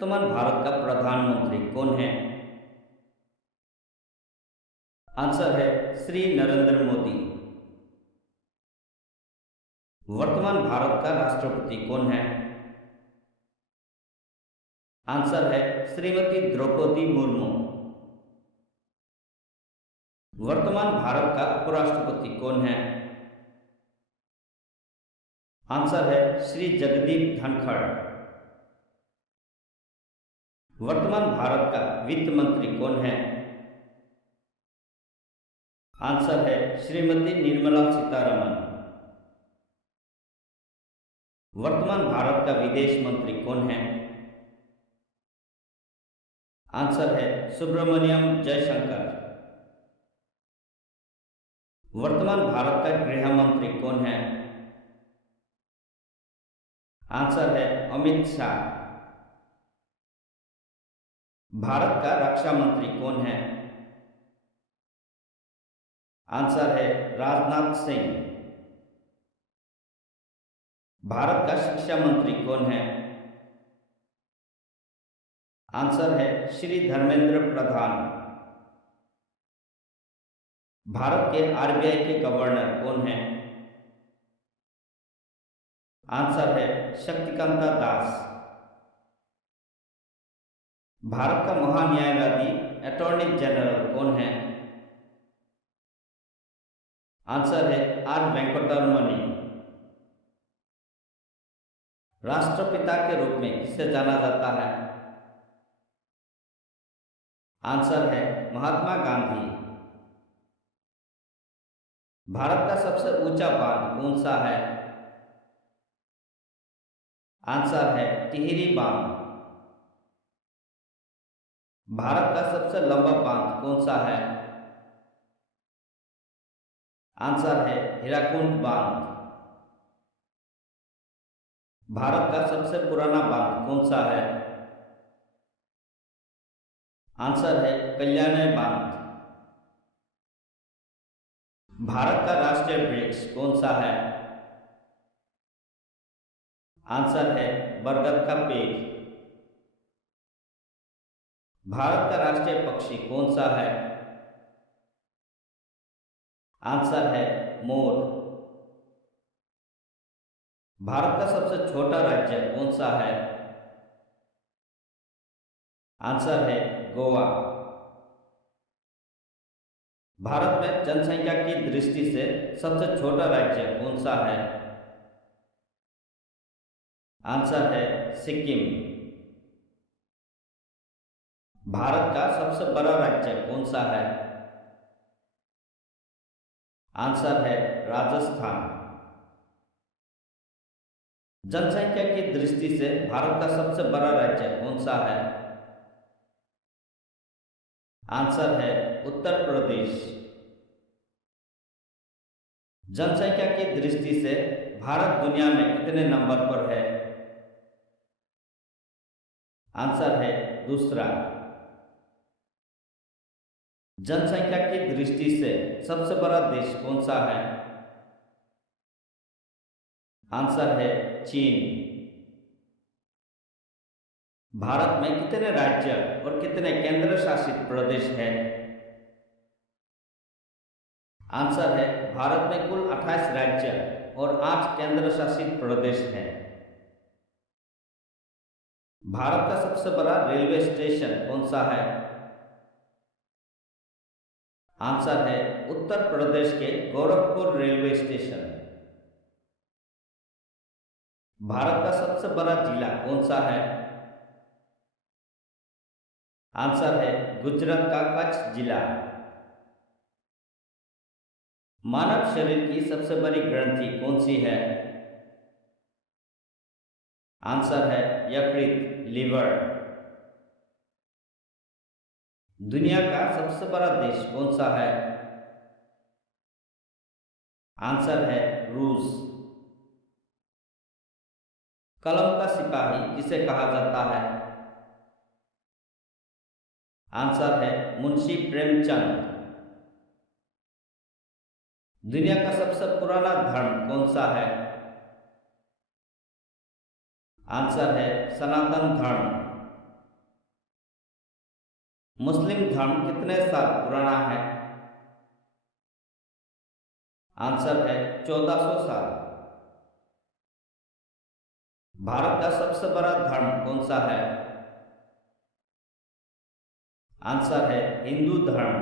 वर्तमान भारत का प्रधानमंत्री कौन है? आंसर है श्री नरेंद्र मोदी। वर्तमान भारत का राष्ट्रपति कौन है? आंसर है श्रीमती द्रौपदी मुर्मू। वर्तमान भारत का उपराष्ट्रपति कौन है? आंसर है श्री जगदीप धनखड़। वर्तमान भारत का वित्त मंत्री कौन है? आंसर है श्रीमती निर्मला सीतारमण। वर्तमान भारत का विदेश मंत्री कौन है? आंसर है सुब्रमण्यम जयशंकर। वर्तमान भारत का गृह मंत्री कौन है? आंसर है अमित शाह। भारत का रक्षा मंत्री कौन है? आंसर है राजनाथ सिंह। भारत का शिक्षा मंत्री कौन है? आंसर है श्री धर्मेंद्र प्रधान। भारत के आरबीआई के गवर्नर कौन है? आंसर है शक्तिकांता दास। भारत का महान्यायवादी अटॉर्नी जनरल कौन है? आंसर है आर वेंकटरमणि। राष्ट्रपिता के रूप में किसे जाना जाता है? आंसर है महात्मा गांधी। भारत का सबसे ऊंचा बांध कौन सा है? आंसर है टिहरी बांध। भारत का सबसे लंबा बांध कौन सा है? आंसर है हीराकुंड बांध। भारत का सबसे पुराना बांध कौन सा है? आंसर है कल्याणी बांध। भारत का राष्ट्रीय वृक्ष कौन सा है? आंसर है बरगद का पेड़। भारत का राष्ट्रीय पक्षी कौन सा है? आंसर है मोर। भारत का सबसे छोटा राज्य कौन सा है? आंसर है गोवा। भारत में जनसंख्या की दृष्टि से सबसे छोटा राज्य कौन सा है? आंसर है सिक्किम। भारत का सबसे बड़ा राज्य कौन सा है? आंसर है राजस्थान। जनसंख्या की दृष्टि से भारत का सबसे बड़ा राज्य कौन सा है? आंसर है उत्तर प्रदेश। जनसंख्या की दृष्टि से भारत दुनिया में कितने नंबर पर है? आंसर है दूसरा। जनसंख्या की दृष्टि से सबसे बड़ा देश कौन सा है? आंसर है चीन। भारत में कितने राज्य और कितने केंद्र शासित प्रदेश हैं? आंसर है भारत में कुल 28 राज्य और 8 केंद्र शासित प्रदेश हैं। भारत का सबसे बड़ा रेलवे स्टेशन कौन सा है? आंसर है उत्तर प्रदेश के गोरखपुर रेलवे स्टेशन। भारत का सबसे बड़ा जिला कौन सा है? आंसर है गुजरात का कच्छ जिला। मानव शरीर की सबसे बड़ी ग्रंथि कौन सी है? आंसर है यकृत, लीवर। दुनिया का सबसे बड़ा देश कौन सा है? आंसर है रूस। कलम का सिपाही किसे कहा जाता है? आंसर है मुंशी प्रेमचंद। दुनिया का सबसे पुराना धर्म कौन सा है? आंसर है सनातन धर्म। मुस्लिम धर्म कितने साल पुराना है? आंसर है 1400 साल। भारत का सबसे बड़ा धर्म कौन सा है? आंसर है हिंदू धर्म।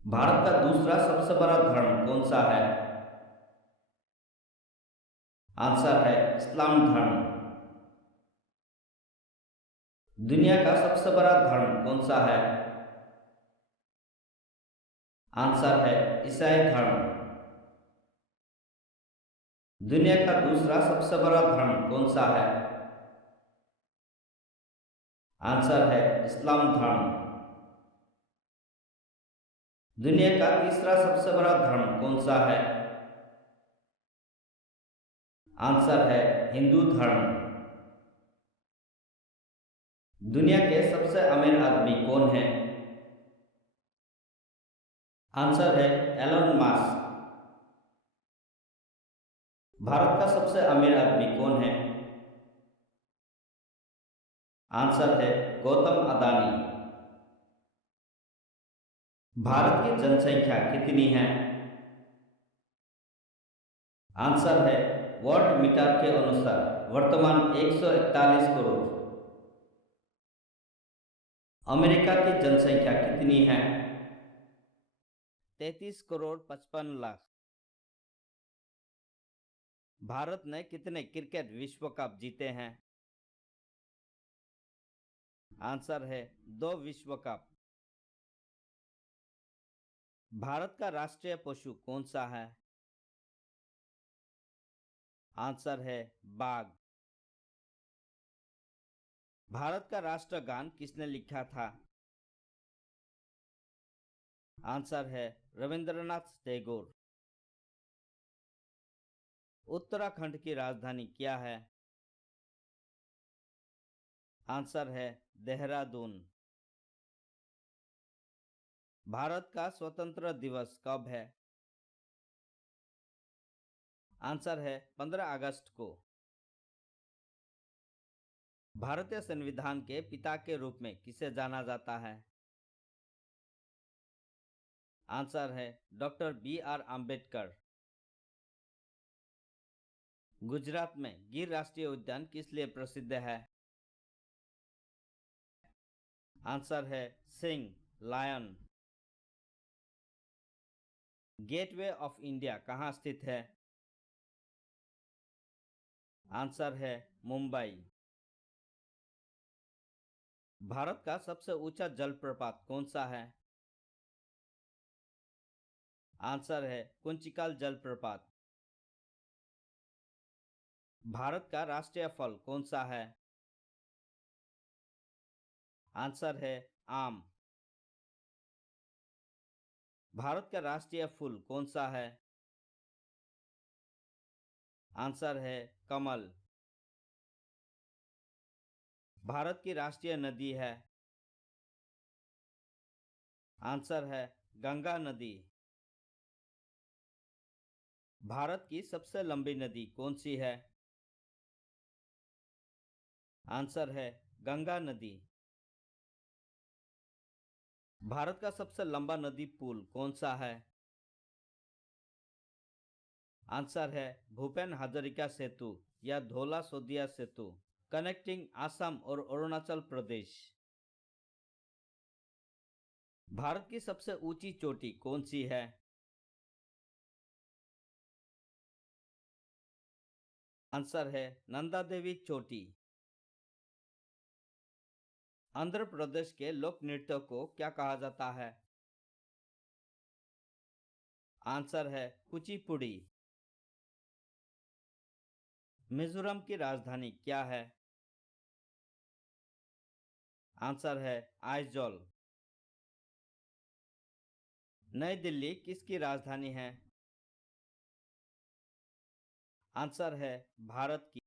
भारत का दूसरा सबसे बड़ा धर्म कौन सा है? आंसर है इस्लाम धर्म। दुनिया का सबसे बड़ा धर्म कौन सा है? आंसर है ईसाई धर्म। दुनिया का दूसरा सबसे बड़ा धर्म कौन सा है? आंसर है इस्लाम धर्म। दुनिया का तीसरा सबसे बड़ा धर्म कौन सा है? आंसर है हिंदू धर्म। दुनिया के सबसे अमीर आदमी कौन है? आंसर है एलन मास्क। भारत का सबसे अमीर आदमी कौन है? आंसर है गौतम अदानी। भारत की जनसंख्या कितनी है? आंसर है वर्ल्ड मीटर के अनुसार वर्तमान 141 करोड़। अमेरिका की जनसंख्या कितनी है? 33 करोड़ 55 लाख। भारत ने कितने क्रिकेट विश्व कप जीते हैं? आंसर है 2 विश्व कप। भारत का राष्ट्रीय पशु कौन सा है? आंसर है बाघ। भारत का राष्ट्रगान किसने लिखा था? आंसर है रविंद्रनाथ टैगोर। उत्तराखंड की राजधानी क्या है? आंसर है देहरादून। भारत का स्वतंत्र दिवस कब है? आंसर है 15 अगस्त को। भारतीय संविधान के पिता के रूप में किसे जाना जाता है? आंसर है डॉक्टर बी.आर. आम्बेडकर। गुजरात में गिर राष्ट्रीय उद्यान किस लिए प्रसिद्ध है? आंसर है सिंह, लायन। गेटवे ऑफ इंडिया कहाँ स्थित है? आंसर है मुंबई। भारत का सबसे ऊंचा जलप्रपात कौन सा है? आंसर है कुंचिकल जलप्रपात। भारत का राष्ट्रीय फल कौन सा है? आंसर है आम। भारत का राष्ट्रीय फूल कौन सा है? आंसर है कमल। भारत की राष्ट्रीय नदी है? आंसर है गंगा नदी। भारत की सबसे लंबी नदी कौन सी है? आंसर है गंगा नदी। भारत का सबसे लंबा नदी पुल कौन सा है? आंसर है भूपेन हजारिका सेतु या धौला सोदिया सेतु, कनेक्टिंग असम और अरुणाचल प्रदेश। भारत की सबसे ऊंची चोटी कौन सी है? आंसर है नंदा देवी चोटी। आंध्र प्रदेश के लोक नृत्य को क्या कहा जाता है? आंसर है कुचिपुड़ी। मिजोरम की राजधानी क्या है? आंसर है आइजोल। नई दिल्ली किसकी राजधानी है? आंसर है भारत की।